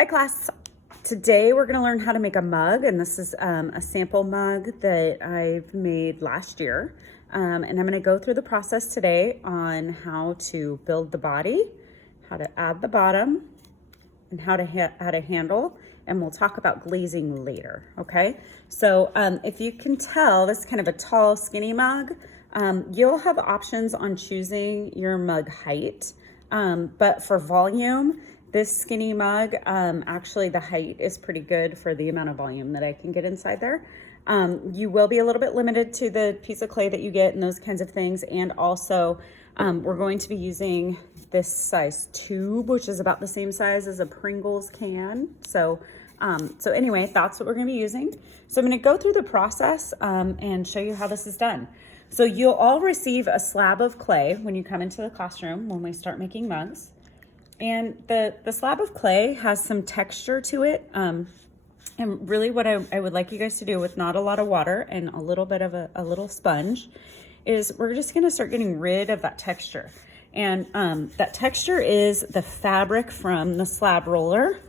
Hi class. Today we're going to learn how to make a mug, and this is a sample mug that I've made last year. And I'm going to go through the process today on how to build the body, how to add the bottom, and how to add a handle, and we'll talk about glazing later, okay? So if you can tell, this is kind of a tall, skinny mug. You'll have options on choosing your mug height, but for volume, this skinny mug, actually the height is pretty good for the amount of volume that I can get inside there. You will be a little bit limited to the piece of clay that you get and those kinds of things. And also we're going to be using this size tube, which is about the same size as a Pringles can. So anyway, that's what we're gonna be using. So I'm gonna go through the process and show you how this is done. So you'll all receive a slab of clay when you come into the classroom when we start making mugs. And the slab of clay has some texture to it. And really what I would like you guys to do with not a lot of water and a little bit of a little sponge is we're just gonna start getting rid of that texture. And that texture is the fabric from the slab roller.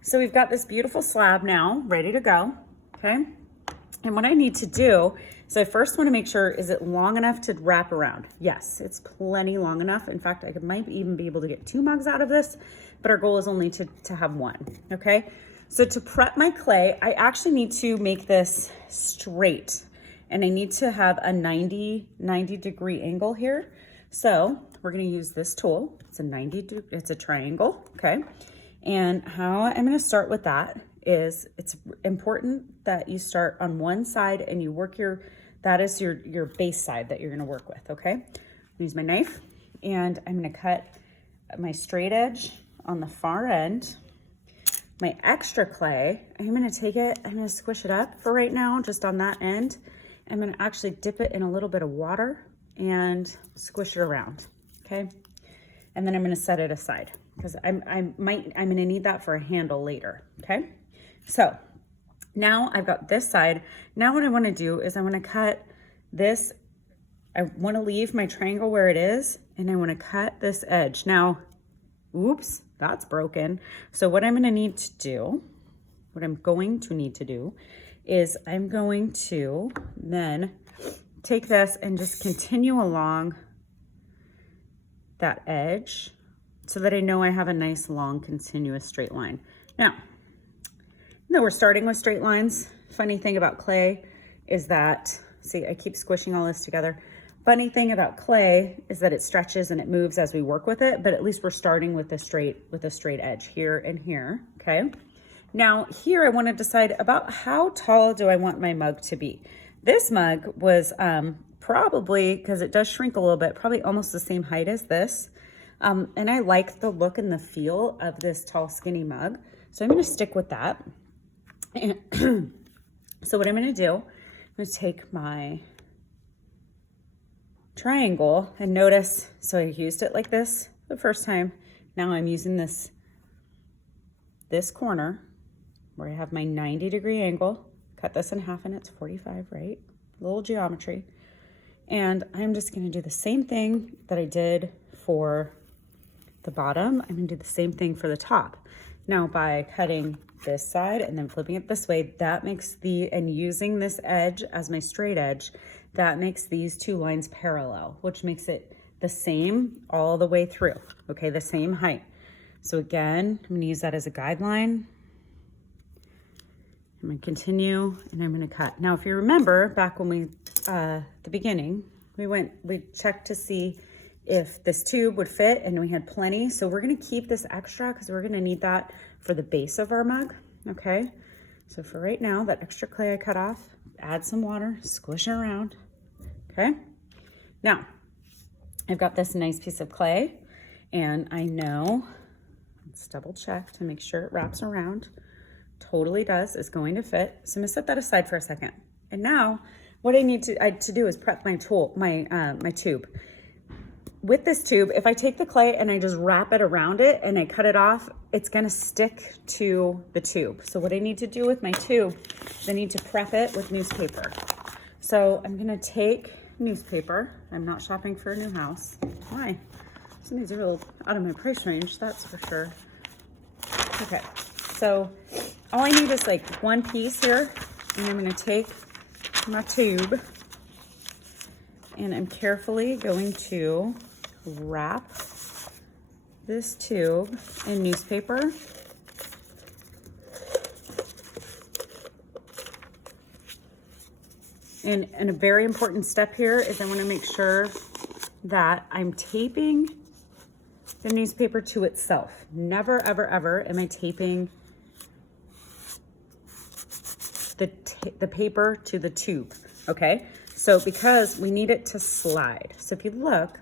So we've got this beautiful slab now ready to go, okay? And what I need to do is I first want to make sure, is it long enough to wrap around? Yes, it's plenty long enough. In fact, I might even be able to get 2 mugs out of this, but our goal is only to have 1, okay? So to prep my clay, I actually need to make this straight, and I need to have a 90 degree angle here. So we're going to use this tool. It's a triangle, okay? And how I'm going to start with that is it's important that you start on one side and you work that is your base side that you're going to work with, okay? Use my knife and I'm going to cut my straight edge on the far end. My extra clay, I'm going to take it, I'm going to squish it up for right now, just on that end. I'm going to actually dip it in a little bit of water and squish it around, okay? And then I'm going to set it aside because I'm going to need that for a handle later, okay? So now I've got this side. Now what I want to do is I want to cut this. I want to leave my triangle where it is, and I want to cut this edge. Now, oops, that's broken. So what I'm going to need to do, is I'm going to then take this and just continue along that edge so that I know I have a nice long continuous straight line. Now, we're starting with straight lines. Funny thing about clay is that, see, I keep squishing all this together. Funny thing about clay is that it stretches and it moves as we work with it, but at least we're starting with a straight edge here and here, okay? Now here I want to decide about how tall do I want my mug to be. This mug was probably, because it does shrink a little bit, probably almost the same height as this. And I like the look and the feel of this tall, skinny mug. So I'm going to stick with that. And so what I'm going to do, I'm going to take my triangle and notice, so I used it like this the first time. Now I'm using this corner where I have my 90 degree angle, cut this in half and it's 45, right? A little geometry. And I'm just going to do the same thing that I did for the bottom. I'm going to do the same thing for the top. Now by cutting this side and then flipping it this way, that makes and using this edge as my straight edge, that makes these 2 lines parallel, which makes it the same all the way through, okay, the same height. So again, I'm going to use that as a guideline. I'm going to continue and I'm going to cut. Now, if you remember back when we, the beginning, we checked to see if this tube would fit and we had plenty. So we're going to keep this extra because we're going to need that for the base of our mug, okay? So for right now, that extra clay I cut off, add some water, squish it around, okay? Now, I've got this nice piece of clay and I know, let's double check to make sure it wraps around. Totally does, it's going to fit. So I'm gonna set that aside for a second. And now what I need to do is prep my tube. with this tube, if I take the clay and I just wrap it around it and I cut it off, it's gonna stick to the tube. So what I need to do with my tube is I need to prep it with newspaper. So I'm gonna take newspaper. I'm not shopping for a new house. Why? Some of these are a little out of my price range, that's for sure. Okay, so all I need is like one piece here, and I'm gonna take my tube and I'm carefully going to wrap this tube in newspaper. And a very important step here is I want to make sure that I'm taping the newspaper to itself. Never, ever, ever am I taping the paper to the tube, okay? So because we need it to slide. So if you look,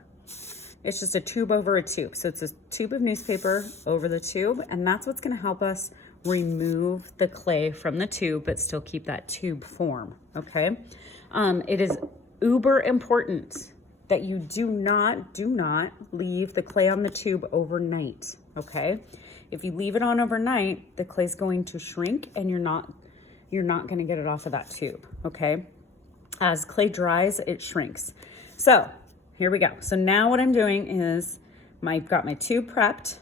it's just a tube over a tube. So it's a tube of newspaper over the tube, and that's what's gonna help us remove the clay from the tube, but still keep that tube form, okay? It is uber important that you do not leave the clay on the tube overnight, okay? If you leave it on overnight, the clay's going to shrink and you're not gonna get it off of that tube, okay? As clay dries, it shrinks. So here we go. So now what I'm doing is I've got my tube prepped,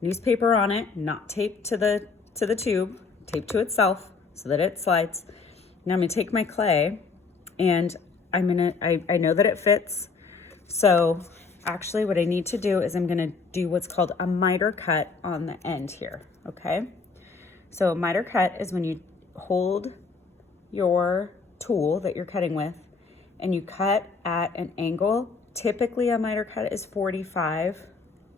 newspaper on it, not taped to the tube, taped to itself so that it slides. Now I'm gonna take my clay and I know that it fits. So actually what I need to do is I'm gonna do what's called a miter cut on the end here, okay? So a miter cut is when you hold your tool that you're cutting with and you cut at an angle. Typically a miter cut is 45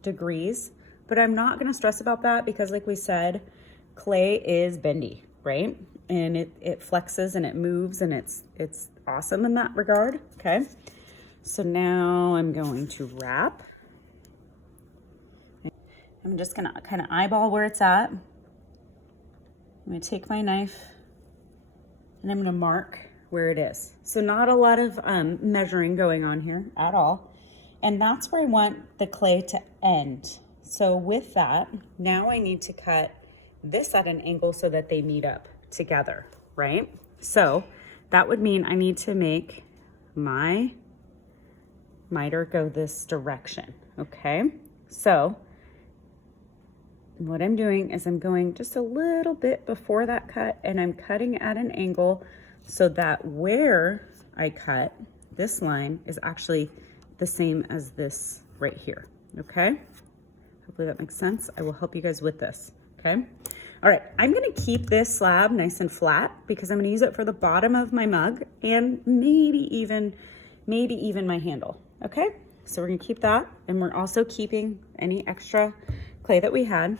degrees, but I'm not gonna stress about that because like we said, clay is bendy, right? And it flexes and it moves and it's awesome in that regard, okay? So now I'm going to wrap. I'm just gonna kind of eyeball where it's at. I'm gonna take my knife and I'm gonna mark where it is. So not a lot of measuring going on here at all. And that's where I want the clay to end. So with that, now I need to cut this at an angle so that they meet up together, right? So that would mean I need to make my miter go this direction, okay? So what I'm doing is I'm going just a little bit before that cut and I'm cutting at an angle so that where I cut, this line is actually the same as this right here, okay? Hopefully that makes sense. I will help you guys with this, okay? All right, I'm gonna keep this slab nice and flat because I'm gonna use it for the bottom of my mug and maybe even my handle, okay? So we're gonna keep that, and we're also keeping any extra clay that we had.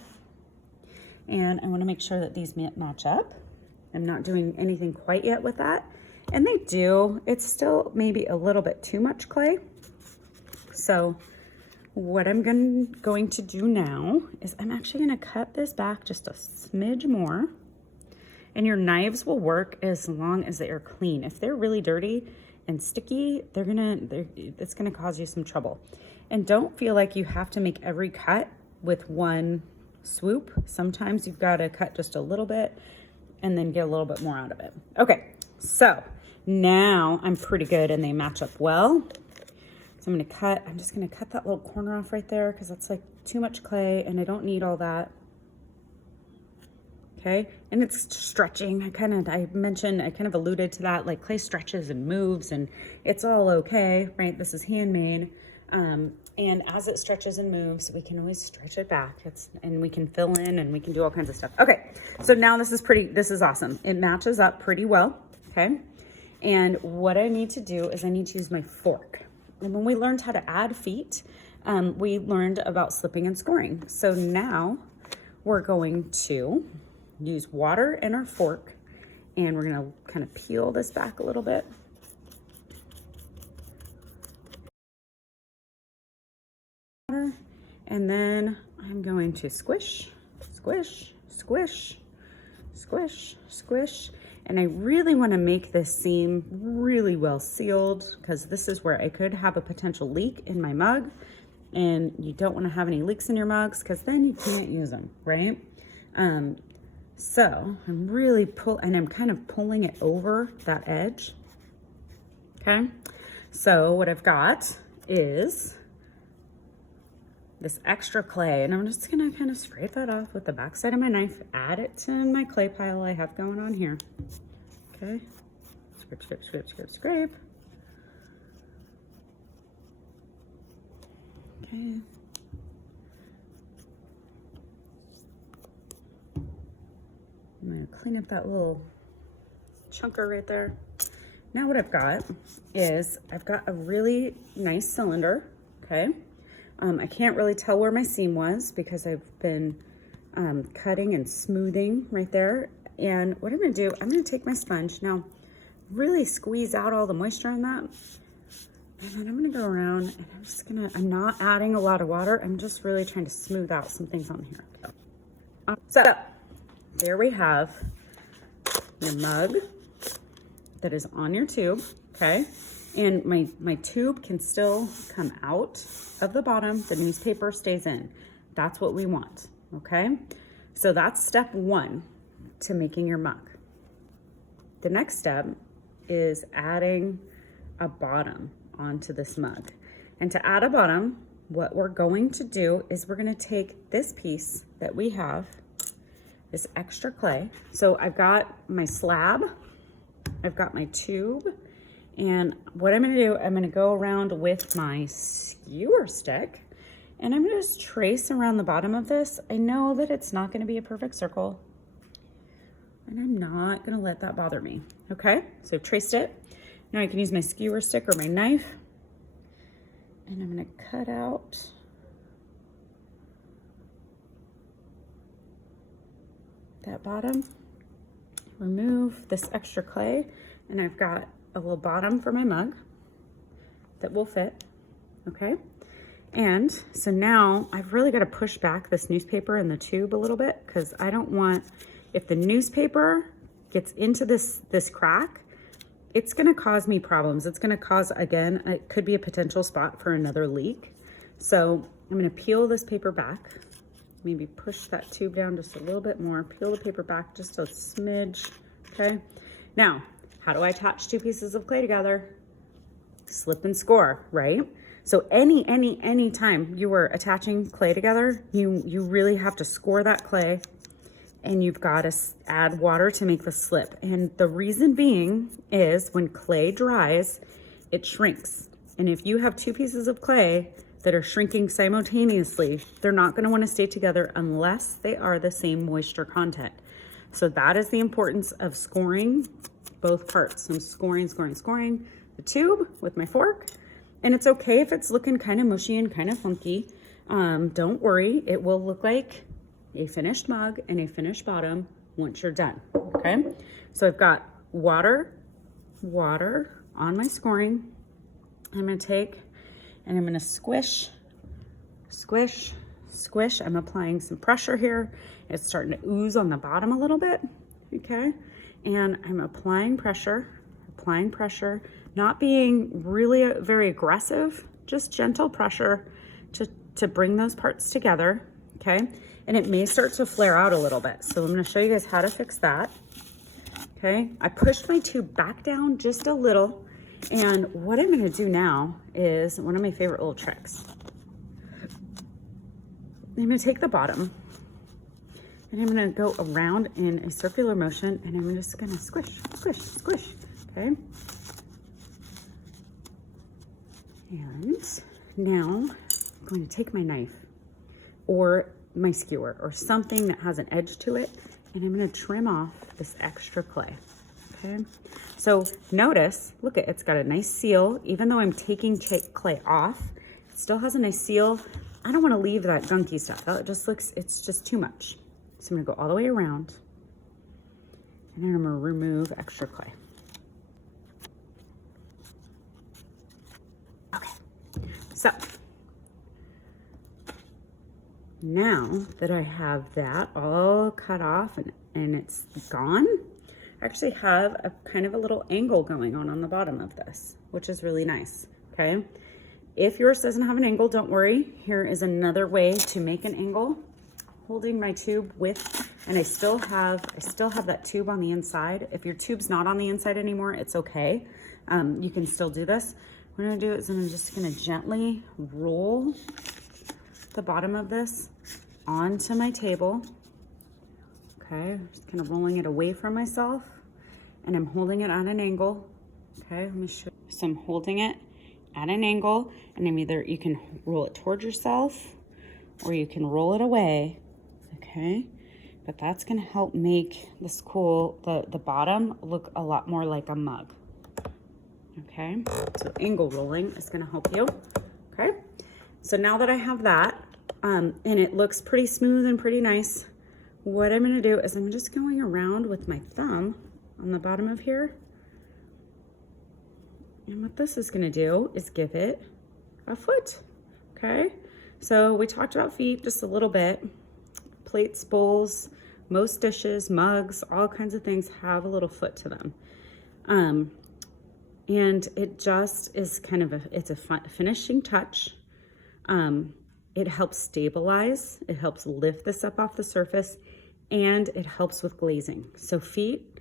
And I wanna make sure that these match up. I'm not doing anything quite yet with that. And they do, it's still maybe a little bit too much clay. So what I'm going to do now is I'm actually gonna cut this back just a smidge more. And your knives will work as long as they are clean. If they're really dirty and sticky, it's gonna cause you some trouble. And don't feel like you have to make every cut with one swoop. Sometimes you've gotta cut just a little bit and then get a little bit more out of it. Okay, so now I'm pretty good and they match up well. So I'm just gonna cut that little corner off right there because that's like too much clay and I don't need all that. Okay, and it's stretching. I kind of alluded to that, like clay stretches and moves and it's all okay, right? This is handmade. And as it stretches and moves, we can always stretch it back. And we can fill in and we can do all kinds of stuff. Okay, so now this is awesome. It matches up pretty well, okay? And what I need to do is I need to use my fork. And when we learned how to add feet, we learned about slipping and scoring. So now we're going to use water in our fork and we're gonna kind of peel this back a little bit. And then I'm going to squish, squish, squish, squish, squish. And I really want to make this seam really well sealed because this is where I could have a potential leak in my mug. and you don't want to have any leaks in your mugs because then you can't use them, right? So I'm really I'm kind of pulling it over that edge. Okay. So what I've got is this extra clay, and I'm just gonna kind of scrape that off with the back side of my knife, add it to my clay pile I have going on here. Okay. Scrape, scrape, scrape, scrape, scrape. Okay. I'm gonna clean up that little chunker right there. Now what I've got is I've got a really nice cylinder, okay? I can't really tell where my seam was because I've been cutting and smoothing right there. And what I'm gonna do, I'm gonna take my sponge now, really squeeze out all the moisture on that. And then I'm gonna go around and I'm not adding a lot of water. I'm just really trying to smooth out some things on here. So there we have your mug that is on your tube, okay? And my tube can still come out of the bottom. The newspaper stays in. That's what we want, okay? So that's step one to making your mug. The next step is adding a bottom onto this mug. And to add a bottom, what we're going to do is we're gonna take this piece that we have, this extra clay. So I've got my slab, I've got my tube, and what I'm gonna do, I'm gonna go around with my skewer stick, and I'm gonna just trace around the bottom of this. I know that it's not gonna be a perfect circle, and I'm not gonna let that bother me, okay? So I've traced it. Now I can use my skewer stick or my knife, and I'm gonna cut out that bottom, remove this extra clay, and I've got a little bottom for my mug that will fit, okay? And so now I've really got to push back this newspaper in the tube a little bit because I don't want, if the newspaper gets into this crack, it's gonna cause me problems. It's gonna cause, again, it could be a potential spot for another leak. So I'm gonna peel this paper back, maybe push that tube down just a little bit more, peel the paper back just a smidge, okay? Now, how do I attach two pieces of clay together? Slip and score, right? So any time you are attaching clay together, you really have to score that clay, and you've got to add water to make the slip. And the reason being is when clay dries, it shrinks. And if you have two pieces of clay that are shrinking simultaneously, they're not going to want to stay together unless they are the same moisture content. So that is the importance of scoring both parts. I'm scoring the tube with my fork. And it's okay if it's looking kind of mushy and kind of funky. Don't worry, it will look like a finished mug and a finished bottom once you're done, okay? So I've got water on my scoring. I'm gonna take and I'm gonna squish, squish, squish. I'm applying some pressure here. It's starting to ooze on the bottom a little bit, okay? And I'm applying pressure, not being really very aggressive, just gentle pressure to bring those parts together, okay? And it may start to flare out a little bit. So I'm gonna show you guys how to fix that, okay? I pushed my tube back down just a little, and what I'm gonna do now is one of my favorite little tricks. I'm gonna take the bottom, and I'm gonna go around in a circular motion, and I'm just gonna squish, squish, squish, okay? And now I'm going to take my knife or my skewer or something that has an edge to it, and I'm gonna trim off this extra clay, okay? So notice, look, it's got a nice seal. Even though I'm taking clay off, it still has a nice seal. I don't wanna leave that gunky stuff. It just looks, it's just too much. So I'm gonna go all the way around, and then I'm gonna remove extra clay. Okay, so now that I have that all cut off and it's gone, I actually have a kind of a little angle going on the bottom of this, which is really nice, okay? If yours doesn't have an angle, don't worry. Here is another way to make an angle. Holding my tube with, and I still have that tube on the inside. If your tube's not on the inside anymore, it's okay. You can still do this. What I'm gonna do is I'm just gonna gently roll the bottom of this onto my table. Okay, just kind of rolling it away from myself, and I'm holding it at an angle. Okay, let me show you. So I'm holding it at an angle, and you can roll it towards yourself or you can roll it away. Okay, but that's gonna help make this the bottom look a lot more like a mug. Okay, so angle rolling is gonna help you. Okay, so now that I have that, and it looks pretty smooth and pretty nice, what I'm gonna do is I'm just going around with my thumb on the bottom of here. And what this is gonna do is give it a foot, okay? So we talked about feet just a little bit. Plates, bowls, most dishes, mugs, all kinds of things have a little foot to them. And it just is kind of it's a finishing touch. It helps stabilize, it helps lift this up off the surface, and it helps with glazing. So feet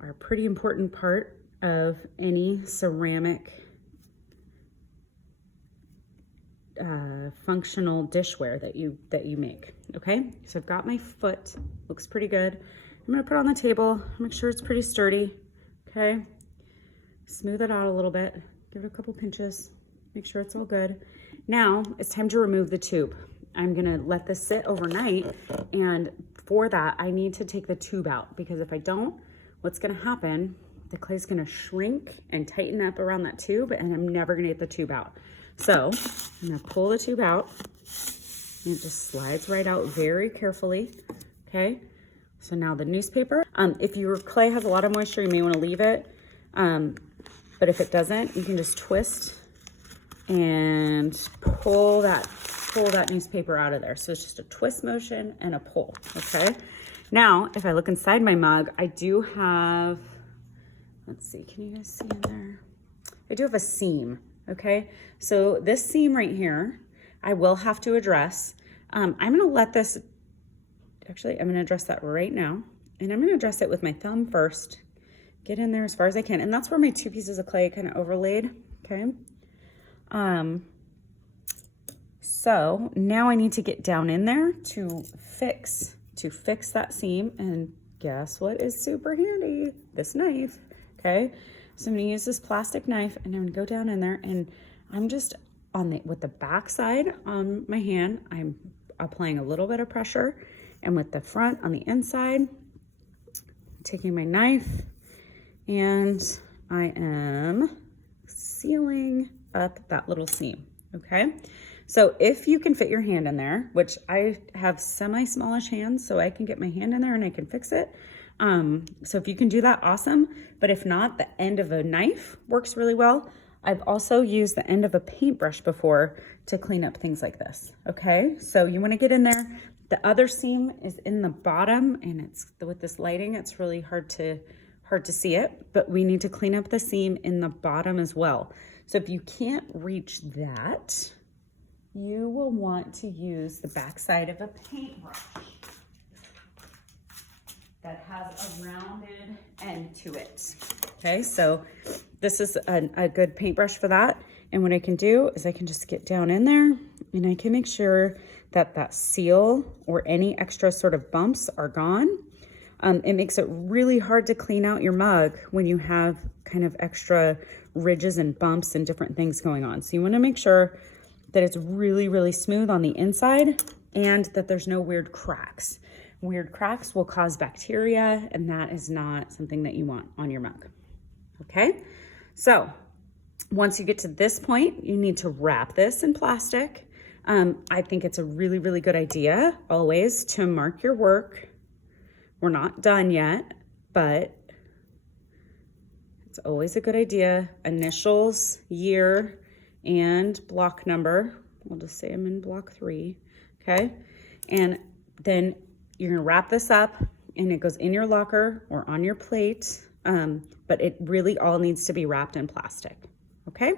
are a pretty important part of any ceramic functional dishware that you make. Okay, so I've got my foot, looks pretty good. I'm gonna put it on the table, make sure it's pretty sturdy. Okay, smooth it out a little bit, give it a couple pinches, make sure it's all good. Now it's time to remove the tube. I'm gonna let this sit overnight, and for that I need to take the tube out, because if I don't, what's gonna happen, the clay's gonna shrink and tighten up around that tube, and I'm never gonna get the tube out. So I'm gonna pull the tube out, and it just slides right out very carefully. Okay, so now the newspaper. If your clay has a lot of moisture, you may wanna leave it. But if it doesn't, you can just twist and pull that newspaper out of there. So it's just a twist motion and a pull, okay? Now, if I look inside my mug, I do have, let's see, can you guys see in there? I do have a seam, okay? So this seam right here, I will have to address. I'm gonna let this, actually, I'm gonna address that right now. And I'm gonna address it with my thumb first, get in there as far as I can. And that's where my 2 pieces of clay kind of overlaid, okay? So now I need to get down in there to fix that seam, and guess what is super handy? This knife, okay? So I'm gonna use this plastic knife, and I'm gonna go down in there, and I'm just with the back side on my hand, I'm applying a little bit of pressure, and with the front on the inside, taking my knife, and I am sealing up that little seam, okay? So if you can fit your hand in there, which I have semi-smallish hands, so I can get my hand in there and I can fix it. So if you can do that, awesome. But if not, the end of a knife works really well. I've also used the end of a paintbrush before to clean up things like this, okay? So you wanna get in there. The other seam is in the bottom, and it's with this lighting, it's really hard to see it, but we need to clean up the seam in the bottom as well. So if you can't reach that, you will want to use the backside of a paintbrush that has a rounded end to it. Okay, so this is a good paintbrush for that. And what I can do is I can just get down in there, and I can make sure that that seal or any extra sort of bumps are gone. It makes it really hard to clean out your mug when you have kind of extra ridges and bumps and different things going on. So you want to make sure that it's really, really smooth on the inside, and that there's no weird cracks. Weird cracks will cause bacteria, and that is not something that you want on your mug. Okay, so once you get to this point, you need to wrap this in plastic. I think it's a really, really good idea always to mark your work. We're not done yet, but it's always a good idea. Initials, year, and block number. We'll just say I'm in block 3, okay? And then you're gonna wrap this up, and it goes in your locker or on your plate, but it really all needs to be wrapped in plastic, okay?